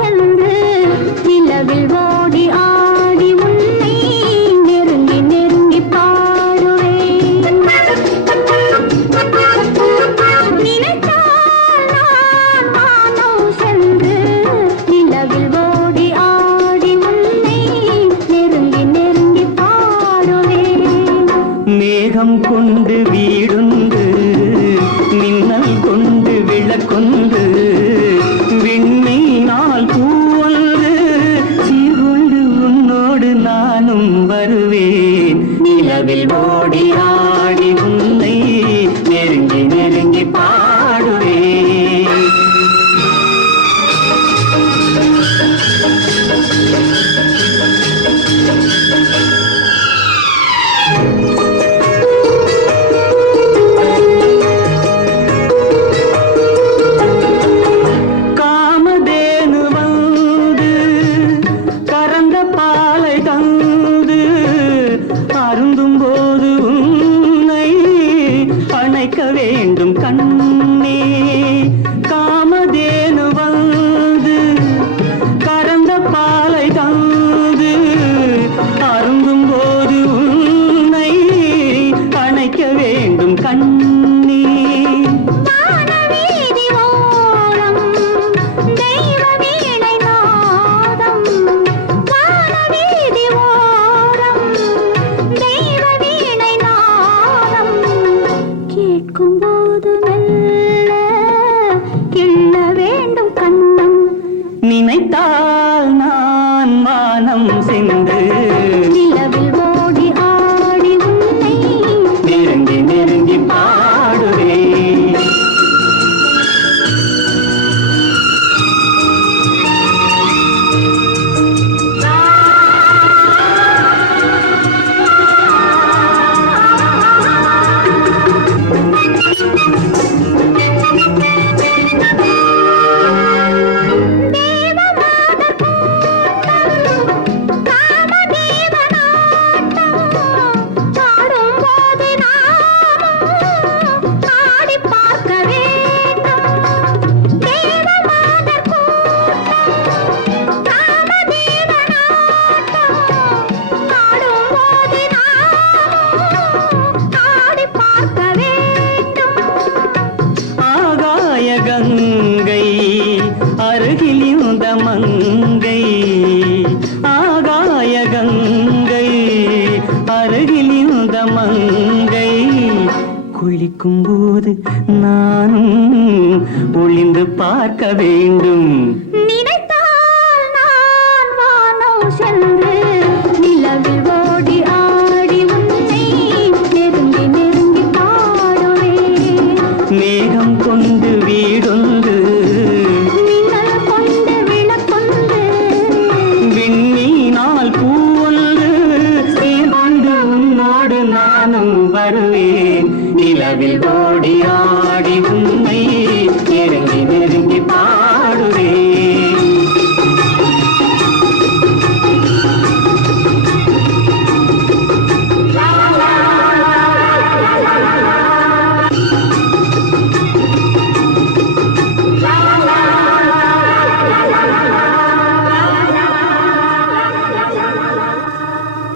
சென்று நிலவில் ஓடி ஆடி உன்னை நெருங்கி நெருங்கி பாடுவேன். நினைத்தால் நான் வானம் சென்று நிலவில் ஓடி ஆடி உன்னை நெருங்கி நெருங்கி பாடுவேன். மேகம் கொண்டு வீடுண்டு மின்னல் கொண்டு விளக்கொண்டு Bilbo. இருக்கும் போது நானும் ஒளிந்து பார்க்க வேண்டும். நினைத்தால் நான் வானம் சென்று நிலவில் ஓடி ஆடி மேகம்